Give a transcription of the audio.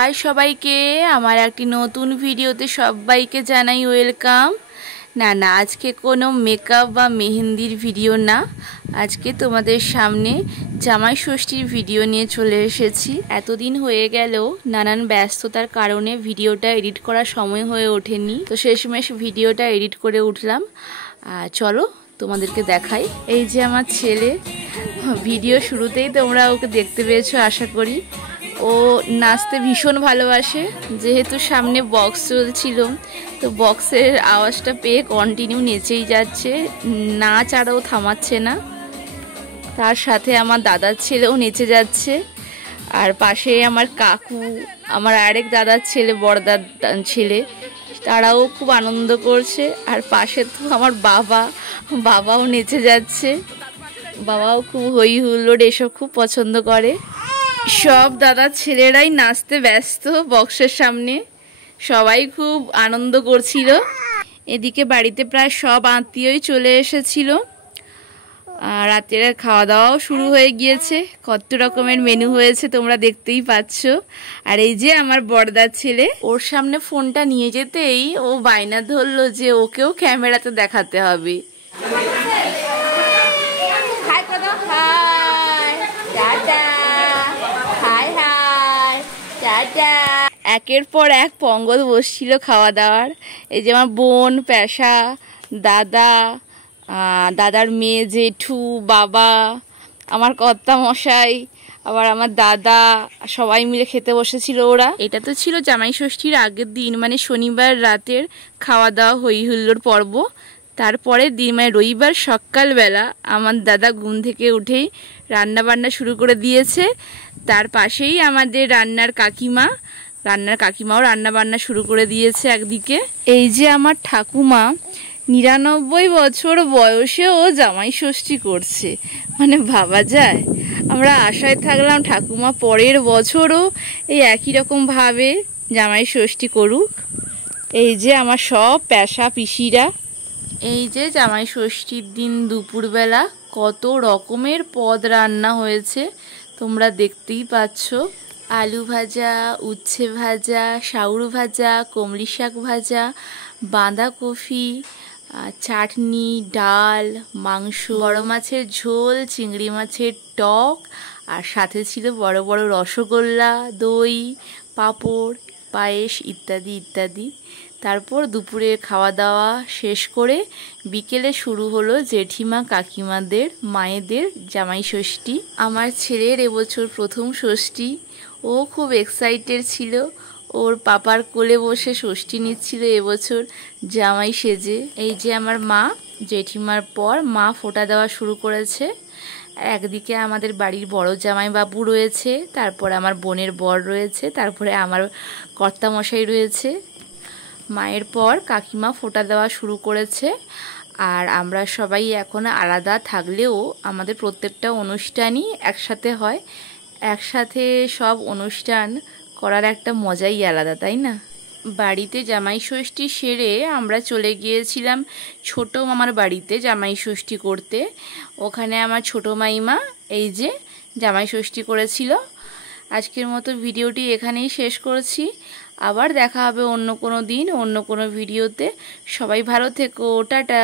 High সবাইকে, আমার একটি নতুন ভিডিওতে সবাইকে জানাই ওয়েলকাম। না আজকে কোনো মেকআপ বা মেহেন্দির ভিডিও না, আজকে তোমাদের সামনে জামাই ষষ্ঠীর ভিডিও নিয়ে চলে এসেছি। এতদিন হয়ে গেলেও নানান ব্যস্ততার কারণে ভিডিওটা এডিট করার সময় হয়ে ওঠেনি, তো শেষমেশ ভিডিওটা এডিট করে উঠলাম। চলো তোমাদেরকে দেখাই। এই যে আমার ছেলে, ভিডিও শুরুতেই তোমরা ওকে দেখতে পেয়েছো আশা করি। ও নাচতে ভীষণ ভালোবাসে, যেহেতু সামনে বক্স চলছিল তো বক্সের আওয়াজটা পেয়ে কন্টিনিউ নেচেই যাচ্ছে, নাচ আরও থামাচ্ছে না। তার সাথে আমার দাদার ছেলেও নেচে যাচ্ছে, আর পাশে আমার কাকু, আমার আরেক দাদার ছেলে, বড়দার ছেলে, তারাও খুব আনন্দ করছে। আর পাশে তো আমার বাবাও নেচে যাচ্ছে, বাবাও খুব হই হুল্লোড় এসব খুব পছন্দ করে। সব দাদার ছেলেরাই নাচতে ব্যস্ত বক্সের সামনে, সবাই খুব আনন্দ করছিল। এদিকে বাড়িতে প্রায় সব আত্মীয়ই চলে এসেছিল, রাতের খাওয়া দাওয়াও শুরু হয়ে গিয়েছে। কত রকমের মেনু হয়েছে তোমরা দেখতেই পাচ্ছ। আর এই যে আমার বড়দার ছেলে, ওর সামনে ফোনটা নিয়ে যেতেই ও বায়না ধরলো যে ওকেও ক্যামেরাতে দেখাতে হবে। একের পর এক পঙ্গল বসছিল খাওয়া দাওয়ার। এই যে আমার বোন, পেশা, দাদার মেয়ে, জেঠু, বাবা, আমার কর্তা মশাই, আবার আমার দাদা, সবাই মিলে খেতে বসেছিল ওরা। এটা তো ছিল জামাই ষষ্ঠীর আগের দিন, মানে শনিবার রাতের খাওয়া দাওয়া হই হুল্লোড় পর্ব। তারপরের দিন মানে রবিবার সকালবেলা আমার দাদা ঘুম থেকে উঠেই রান্না বান্না শুরু করে দিয়েছে। তার পাশেই আমাদের রান্নার কাকিমাও রান্না বান্না শুরু করে দিয়েছে একদিকে। এই যে আমার ঠাকুমা, 99 বছর বয়সে ও জামাই ষষ্ঠী করছে, মানে ভাবা যায়। আমরা আশায় থাকলাম ঠাকুমা পরের বছরও এই একই রকম ভাবে জামাই ষষ্ঠী করুক। এই যে আমার সব পেশা পিসিরা। এই যে জামাই ষষ্ঠীর দিন দুপুরবেলা কত রকমের পদ রান্না হয়েছে তোমরা দেখতেই পাচ্ছ। আলু ভাজা, উচ্ছে ভাজা, শাউর ভাজা, কমলি শাক ভাজা, বাঁধাকপি, চাটনি, ডাল, মাংস, বড় মাছের ঝোল, চিংড়ি মাছের টক, আর সাথে ছিল বড় বড় রসগোল্লা, দই, পাঁপড়, পায়েস ইত্যাদি ইত্যাদি। তারপর দুপুরে খাওয়া দাওয়া শেষ করে বিকেলে শুরু হলো জেঠিমা কাকিমাদের মায়েদের জামাই ষষ্ঠী। আমার ছেলের এবছর প্রথম ষষ্ঠী, ও খুব এক্সাইটেড ছিল। ওর পাপার কোলে বসে ষষ্ঠী নিচ্ছিল এবছর জামাই সেজে। এই যে আমার মা, জেঠিমার পর মা ফোঁটা দেওয়া শুরু করেছে। একদিকে আমাদের বাড়ির বড় জামাই বাবু রয়েছে, তারপর আমার বোনের বর রয়েছে, তারপরে আমার কর্তামশাই রয়েছে। মায়ের পর কাকিমা ফোঁটা দেওয়া শুরু করেছে। আর আমরা সবাই এখন আলাদা থাকলেও আমাদের প্রত্যেকটা অনুষ্ঠানই একসাথে হয়। একসাথে সব অনুষ্ঠান করার একটা মজাই আলাদা, তাই না? বাড়িতে জামাই ষষ্ঠী সেরে আমরা চলে গিয়েছিলাম ছোটো মামার বাড়িতে জামাই ষষ্ঠী করতে। ওখানে আমার ছোটো মাইমা এই যে জামাই ষষ্ঠী করেছিল। আজকের মতো ভিডিওটি এখানেই শেষ করছি, আবার দেখা হবে অন্য কোনো দিন অন্য কোনো ভিডিওতে। সবাই ভালো থেকো, টাটা।